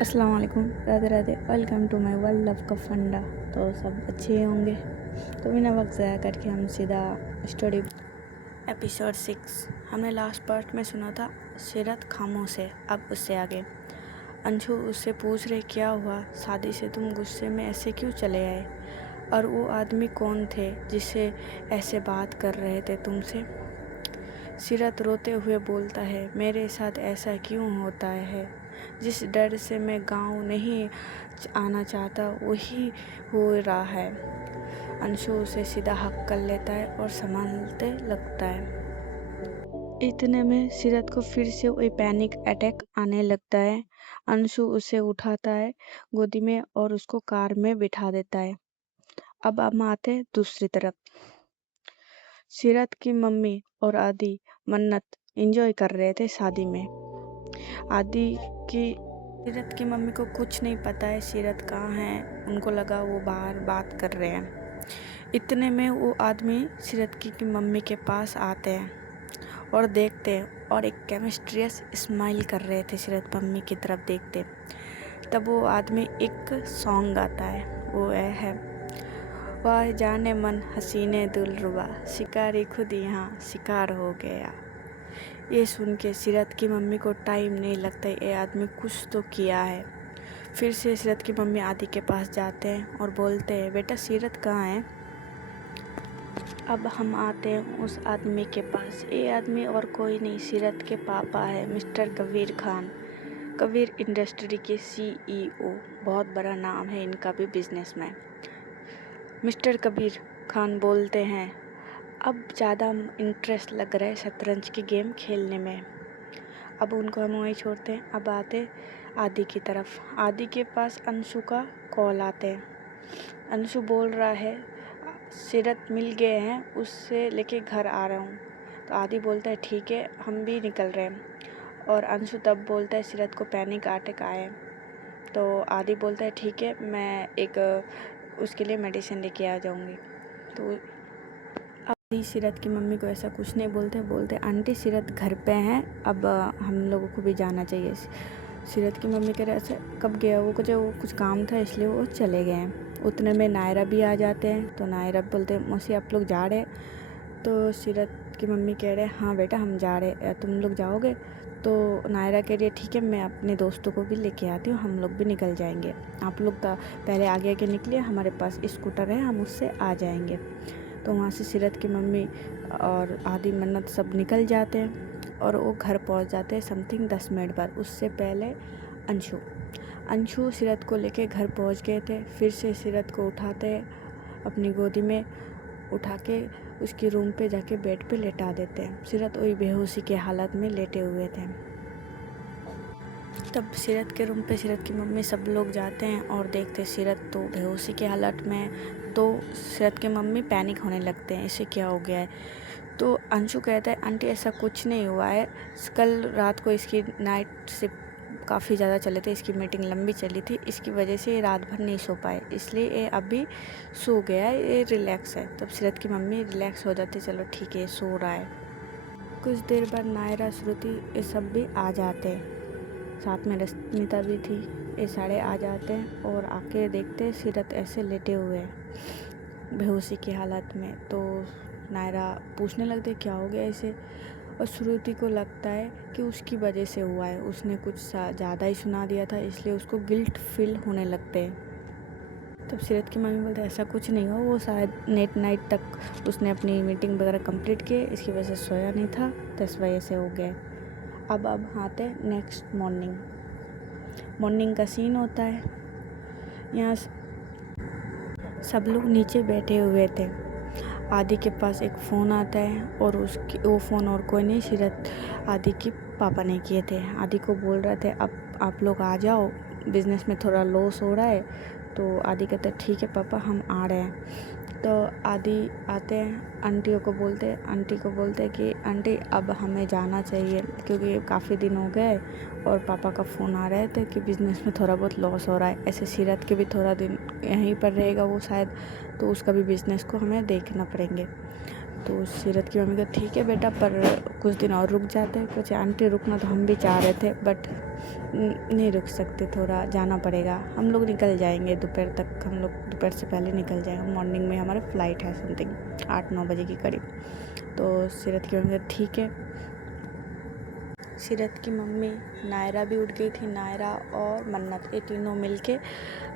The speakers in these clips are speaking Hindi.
अस्सलाम वालेकुम, Radhe Radhe. Welcome to my world love का फंडा। तो सब अच्छे होंगे। तो बिना वक्त ज़ाया करके हम सीधा स्टोरी एपिसोड 6 हमने लास्ट पार्ट में सुना था। सीरत खामोश है। अब उससे आगे अंशु उससे पूछ रहे क्या हुआ, शादी से तुम गुस्से में ऐसे क्यों चले आए, और वो आदमी कौन थे जिससे ऐसे बात कर रहे थे तुमसे। सीरत रोते हुए बोलता है, मेरे साथ ऐसा क्यों होता है, जिस डर से मैं गांव नहीं आना चाहता वही हो रहा है। अंशु उसे सीधा हक कर लेता है और संभालते लगता है। इतने में सीरत को फिर से वही पैनिक अटैक आने लगता है। अंशु उसे उठाता है गोदी में और उसको कार में बिठा देता है। अब हम आते हैं दूसरी तरफ। सीरत की मम्मी और आदि मन्नत एंजॉय कर रहे थे शादी में। आदि की सीरत की मम्मी को कुछ नहीं पता है सीरत कहाँ है। उनको लगा वो बाहर बात कर रहे हैं। इतने में वो आदमी सीरत की मम्मी के पास आते हैं और देखते हैं और एक केमिस्ट्रियस स्माइल कर रहे थे सीरत मम्मी की तरफ देखते। तब वो आदमी एक सॉन्ग गाता है, वो है वाह जाने मन हसीने दिलरुबा, शिकारी खुद यहाँ शिकार हो गया। ये सुन के सीरत की मम्मी को टाइम नहीं लगता, ये आदमी कुछ तो किया है। फिर से सीरत की मम्मी आदि के पास जाते हैं और बोलते हैं, बेटा सीरत कहाँ है। अब हम आते हैं उस आदमी के पास। ये आदमी और कोई नहीं सीरत के पापा है, मिस्टर कबीर खान। कबीर इंडस्ट्री के CEO, बहुत बड़ा नाम है इनका भी बिजनेस में। मिस्टर कबीर खान बोलते हैं, अब ज़्यादा इंटरेस्ट लग रहा है शतरंज की गेम खेलने में। अब उनको हम वहीं छोड़ते हैं। अब आते आदि की तरफ। आदि के पास अंशु का कॉल आते हैं। अंशु बोल रहा है सीरत मिल गए हैं, उससे लेके घर आ रहा हूँ। तो आदि बोलता है ठीक है, हम भी निकल रहे हैं। और अंशु तब बोलता है सीरत को पैनिक अटैक आए। तो आदि बोलता है ठीक है, मैं एक उसके लिए मेडिसिन लेके आ जाऊँगी। तो आदि सीरत की मम्मी को ऐसा कुछ नहीं बोलते आंटी सीरत घर पे हैं, अब हम लोगों को भी जाना चाहिए। सीरत की मम्मी कह रहे ऐसे कब गया, वो कुछ काम था इसलिए वो चले गए हैं। उतने में नायरा भी आ जाते हैं। तो नायरा बोलते हैं मौसी आप लोग जा रहे। तो सीरत की मम्मी कह रहे हाँ बेटा हम जा रहे, तुम लोग जाओगे। तो नायरा कह रही है ठीक है, मैं अपने दोस्तों को भी लेके आती हूँ, हम लोग भी निकल जाएंगे। आप लोग तो पहले आगे आगे निकलिए, हमारे पास स्कूटर है, हम उससे आ जाएंगे। तो वहाँ से सीरत की मम्मी और आदि मन्नत सब निकल जाते हैं और वो घर पहुँच जाते हैं समथिंग 10 मिनट बाद। उससे पहले अंशु सीरत को लेके घर पहुँच गए थे। फिर से सीरत को उठाते हैं अपनी गोदी में, उठा के उसकी रूम पे जाके बेड पे लेटा देते हैं। सीरत वही बेहोशी के हालत में लेटे हुए थे। तब सीरत के रूम पे सीरत की मम्मी सब लोग जाते हैं और देखते सीरत तो बेहोशी की हालत में। तो सीरत के मम्मी पैनिक होने लगते हैं, इसे क्या हो गया है। तो अंशु कहता है आंटी ऐसा कुछ नहीं हुआ है, कल रात को इसकी नाइट शिफ्ट काफ़ी ज़्यादा चले थे, इसकी मीटिंग लंबी चली थी, इसकी वजह से ये रात भर नहीं सो पाए, इसलिए ये अभी सो गया है, ये रिलैक्स है। तब सीरत की मम्मी रिलैक्स हो जाती, चलो ठीक है सो रहा है। कुछ देर बाद नायरा श्रुति ये सब भी आ जाते हैं, साथ में रश्मिता भी थी। ये सारे आ जाते हैं और आके देखते हैं सीरत ऐसे लेटे हुए हैं बेहोशी की हालत में। तो नायरा पूछने लगते क्या हो गया इसे, और श्रुति को लगता है कि उसकी वजह से हुआ है, उसने कुछ ज़्यादा ही सुना दिया था, इसलिए उसको गिल्ट फील होने लगते हैं। तब सीरत की मम्मी बोलते ऐसा कुछ नहीं हुआ, वो शायद नाइट तक उसने अपनी मीटिंग वगैरह कंप्लीट किए, इसकी वजह से सोया नहीं था, तो इस वजह से हो गया। अब आते नेक्स्ट मॉर्निंग का सीन होता है। यहाँ सब लोग नीचे बैठे हुए थे। आदि के पास एक फ़ोन आता है और वो फ़ोन और कोई नहीं, सीरत आदि के पापा ने किए थे। आदि को बोल रहे थे अब आप लोग आ जाओ, बिज़नेस में थोड़ा लॉस हो रहा है। तो आदि कहते ठीक है पापा हम आ रहे हैं। तो आदि आते हैं, आंटी को बोलते हैं कि आंटी अब हमें जाना चाहिए, क्योंकि काफ़ी दिन हो गए और पापा का फ़ोन आ रहे थे कि बिज़नेस में थोड़ा बहुत लॉस हो रहा है। ऐसे सीरत के भी थोड़ा दिन यहीं पर रहेगा वो शायद, तो उसका भी बिज़नेस को हमें देखना पड़ेंगे। तो सीरत की मम्मी कहती ठीक है बेटा, पर कुछ दिन और रुक जाते हैं। कुछ आंटी रुकना तो हम भी चाह रहे थे, बट नहीं रुक सकते, थोड़ा जाना पड़ेगा। हम लोग निकल जाएंगे दोपहर तक, हम लोग दोपहर से पहले निकल जाएंगे। मॉर्निंग में हमारा फ़्लाइट है समथिंग 8-9 बजे की करीब। तो सीरत की मम्मी कहती ठीक है। सीरत की मम्मी नायरा भी उठ गई थी। नायरा और मन्नत ये तीनों मिलके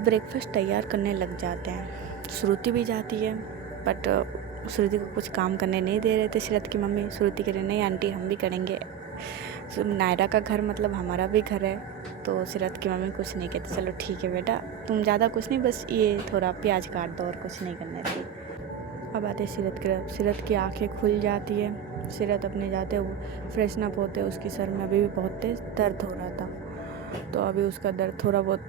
ब्रेकफास्ट तैयार करने लग जाते हैं। श्रुति भी जाती है, बट श्रुति को कुछ काम करने नहीं दे रहे थे सीरत की मम्मी। श्रुति कह रही नहीं आंटी हम भी करेंगे, नायरा का घर मतलब हमारा भी घर है। तो सीरत की मम्मी कुछ नहीं कहती, चलो ठीक है बेटा, तुम ज़्यादा कुछ नहीं, बस ये थोड़ा प्याज काट दो और कुछ नहीं करना थी। अब आते सीरत की तरफ। सीरत की आंखें खुल जाती है। सीरत अपने जाते वो फ्रेशन अप होते, उसकी सर में अभी भी बहुत तेज़ दर्द हो रहा था, तो अभी उसका दर्द थोड़ा बहुत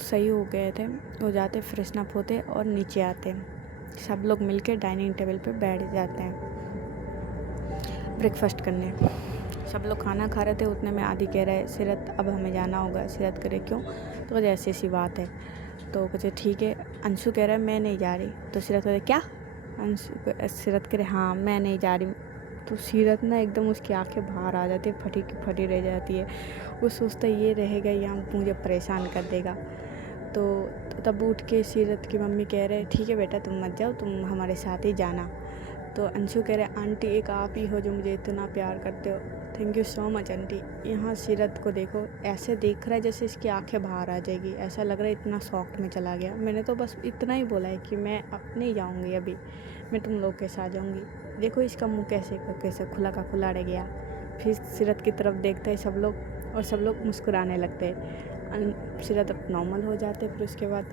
सही हो गए थे। वो जाते फ्रेशन अप होते और नीचे आते। सब लोग मिलकर डाइनिंग टेबल पे बैठ जाते हैं ब्रेकफास्ट करने। सब लोग खाना खा रहे थे, उतने में आदि कह रहे सीरत अब हमें जाना होगा। सीरत करे क्यों, तो कहते ऐसी ऐसी बात है। तो कहते ठीक है। अंशु कह रहा है मैं नहीं जा रही। तो सीरत कहते क्या, सीरत कह रहे हाँ मैं नहीं जा रही। तो सीरत ना एकदम उसकी आंखें बाहर आ जाती है, फटी की फटी रह जाती है। वो सोचता ये रहेगा यहाँ मुझे परेशान कर देगा। तो तब उठ के सीरत की मम्मी कह रहे ठीक है बेटा तुम मत जाओ, तुम हमारे साथ ही जाना। तो अंशु कह रहे आंटी एक आप ही हो जो मुझे इतना प्यार करते हो, thank you so much aunty. यहाँ सीरत को देखो, ऐसे देख रहा है जैसे इसकी आंखें बाहर आ जाएगी, ऐसा लग रहा है इतना शॉक में चला गया। मैंने तो बस इतना ही बोला है कि मैं अब नहीं जाऊँगी, अभी मैं तुम लोग के साथ जाऊँगी। देखो इसका मुँह कैसे खुला का खुला रह गया। फिर सीरत की तरफ देखते हैं सब लोग, और सब लोग मुस्कुराने लगते हैं। सीरत अब नॉर्मल हो जाते। फिर उसके बाद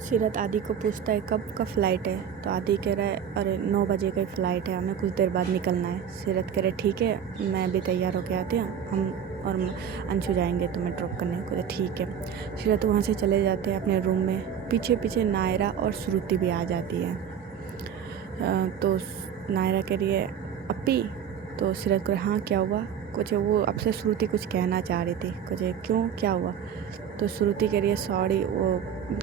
सीरत आदि को पूछता है कब का फ़्लाइट है। तो आदि कह रहा है अरे 9 बजे का फ़्लाइट है, हमें कुछ देर बाद निकलना है। सीरत कह रहे ठीक है मैं भी तैयार होके आती हूँ, हम और अंशु जाएंगे तुम्हें ड्रॉप करने। कहते ठीक है। सीरत वहाँ से चले जाते हैं अपने रूम में। पीछे पीछे नायरा और श्रुति भी आ जाती है। तो नायरा कह रही है अपी। तो सीरत कह हाँ क्या हुआ। कुछ वो अब से श्रुति कुछ कहना चाह रही थी। कुछ क्यों क्या हुआ। तो श्रुति कह रही है सॉरी, वो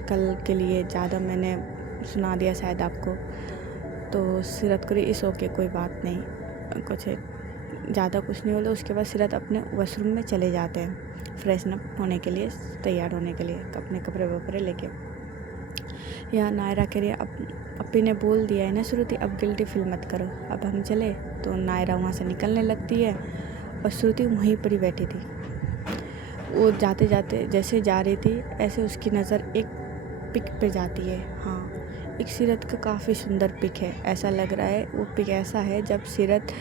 कल के लिए ज़्यादा मैंने सुना दिया शायद आपको। तो सीरत कह रही इस ओके कोई बात नहीं, कुछ ज़्यादा कुछ नहीं बोला। उसके बाद सीरत अपने वॉशरूम में चले जाते हैं फ्रेशन अप होने के लिए, तैयार होने के लिए, अपने कपड़े वपड़े लेके। यहाँ नायरा कह रही है अब अपी ने बोल दिया है ना श्रुति, अब गिल्टी फील मत करो, अब हम चले। तो नायरा वहाँ से निकलने लगती है और श्रुति वहीं पर ही बैठी थी। वो जाते जाते जैसे जा रही थी ऐसे उसकी नज़र एक पिक पे जाती है। हाँ एक सीरत का काफ़ी सुंदर पिक है। ऐसा लग रहा है वो पिक ऐसा है जब सीरत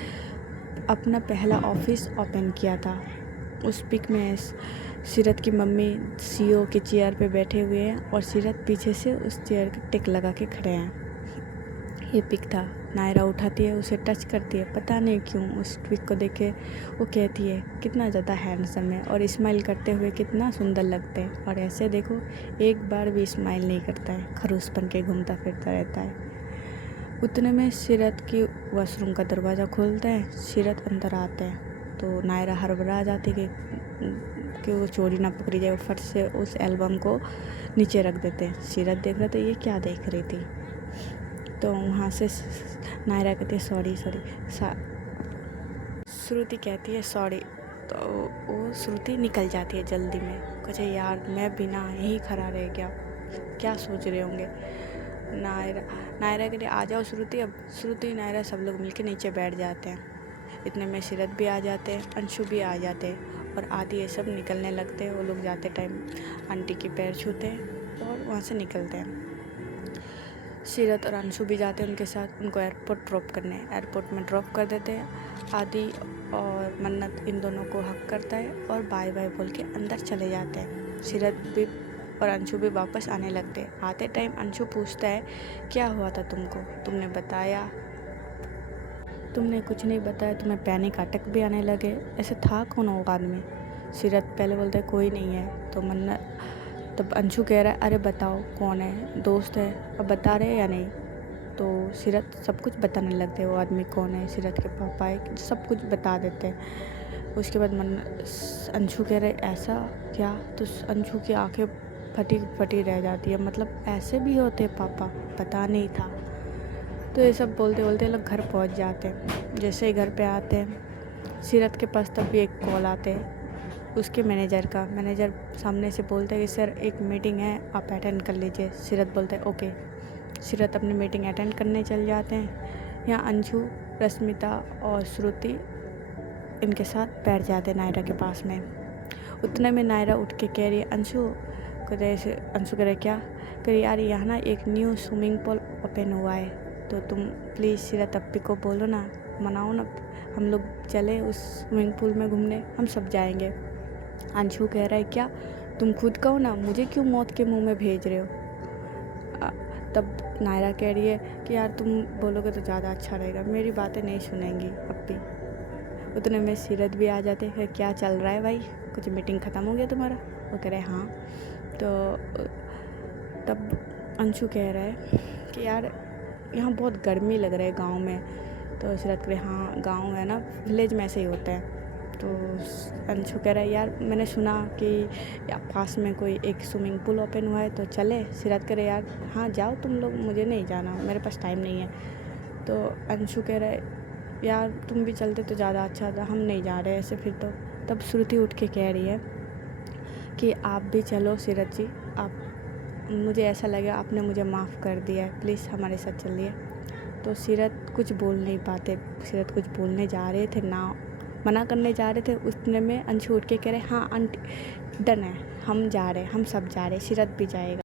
अपना पहला ऑफिस ओपन किया था। उस पिक में सीरत की मम्मी सीईओ के चेयर पे बैठे हुए हैं और सीरत पीछे से उस चेयर के टिक लगा के खड़े हैं। ये पिक था। नायरा उठाती है, उसे टच करती है, पता नहीं क्यों उस पिक को देख के वो कहती है कितना ज़्यादा हैंडसम है और स्माइल करते हुए कितना सुंदर लगते हैं। और ऐसे देखो एक बार भी स्माइल नहीं करता है, खरूस बन के घूमता फिरता रहता है। उतने में सीरत की वॉशरूम का दरवाज़ा खोलता है, सीरत अंदर आते हैं। तो नायरा हड़बड़ा जाती कि वो चोरी ना पकड़ी जाए। वो फट से उस एल्बम को नीचे रख देते हैं। सीरत देख रहा था ये क्या देख रही थी। तो वहाँ से नायरा कहती है सॉरी श्रुति कहती है सॉरी। तो वो श्रुति निकल जाती है जल्दी में। कहते यार मैं बिना यहीं खड़ा रह गया, क्या सोच रहे होंगे। नायरा कहती आ जाओ श्रुति। अब श्रुति नायरा सब लोग मिलकर नीचे बैठ जाते हैं। इतने में सीरत भी आ जाते हैं, अंशु भी आ जाते हैं और आदि ये सब निकलने लगते हैं। वो लोग जाते टाइम आंटी के पैर छूते हैं और वहाँ से निकलते हैं। सीरत और अंशु भी जाते हैं उनके साथ, उनको एयरपोर्ट ड्रॉप करने। एयरपोर्ट में ड्रॉप कर देते हैं। आदि और मन्नत इन दोनों को हक करता है और बाय बाय बोल के अंदर चले जाते हैं। सीरत भी और अंशु भी वापस आने लगते हैं। आते टाइम अंशु पूछता है क्या हुआ था तुमको, तुमने बताया, तुमने कुछ नहीं बताया, तुम्हें पैनिक अटैक भी आने लगे, ऐसे था कौन वो आदमी। सीरत पहले बोलता है कोई नहीं है। तो मन्नत तब अंशु कह रहा है अरे बताओ कौन है, दोस्त है, अब बता रहे या नहीं। तो सीरत सब कुछ बताने लगते हैं, वो आदमी कौन है, सीरत के पापा है, सब कुछ बता देते हैं। उसके बाद अंशु कह रहे ऐसा क्या। तो अंशु की आंखें फटी फटी रह जाती है, मतलब ऐसे भी होते पापा, पता नहीं था। तो ये सब बोलते बोलते लोग घर पहुंच जाते हैं। जैसे ही घर पे आते हैं सीरत के पास तब भी एक कॉल आते हैं उसके मैनेजर का। मैनेजर सामने से बोलते हैं कि सर एक मीटिंग है, आप अटेंड कर लीजिए। सीरत बोलते हैं ओके। सीरत अपनी मीटिंग अटेंड करने चल जाते हैं। यहाँ अंशु, रश्मिता और श्रुति इनके साथ बैठ जाते हैं नायरा के पास में। उतने में नायरा उठ के कह रही है अंशु कह रहे क्या कह रही यार यहाँ ना एक न्यू स्विमिंग पूल ओपन हुआ है, तो तुम प्लीज़ सीरत अप्पी को बोलो ना, मनाओ ना, हम लोग चले उस स्विमिंग पूल में घूमने, हम सब जाएंगे। अंशु कह रहा है क्या तुम खुद कहो ना, मुझे क्यों मौत के मुंह में भेज रहे हो। तब नायरा कह रही है कि यार तुम बोलोगे तो ज़्यादा अच्छा रहेगा, मेरी बातें नहीं सुनेंगी अप्पी। उतने में सीरत भी आ जाते हैं। क्या चल रहा है भाई, कुछ मीटिंग ख़त्म हो गया तुम्हारा। वो कह रहे हाँ। तो तब अंशु कह रहा है कि यार यहाँ बहुत गर्मी लग रहा है गांव में। तो सीरत कह रहे हाँ गांव है ना, विलेज में ऐसे ही होता है। तो अंशु कह रहा है यार मैंने सुना कि पास में कोई एक स्विमिंग पूल ओपन हुआ है, तो चले। सीरत कह रहे यार हाँ जाओ तुम लोग, मुझे नहीं जाना, मेरे पास टाइम नहीं है। तो अंशु कह रहा है यार तुम भी चलते तो ज़्यादा अच्छा था, हम नहीं जा रहे ऐसे फिर तो। तब श्रुति उठ के कह रही है कि आप भी चलो सीरत जी, आप मुझे ऐसा लगा आपने मुझे माफ़ कर दिया है, प्लीज़ हमारे साथ चलिए। तो सीरत कुछ बोल नहीं पाते। सीरत कुछ बोलने जा रहे थे ना, मना करने जा रहे थे। उतने में अंशु उठ के कह रहे हाँ आंटी डन है, हम जा रहे हैं, हम सब जा रहे हैं, सीरत भी जाएगा।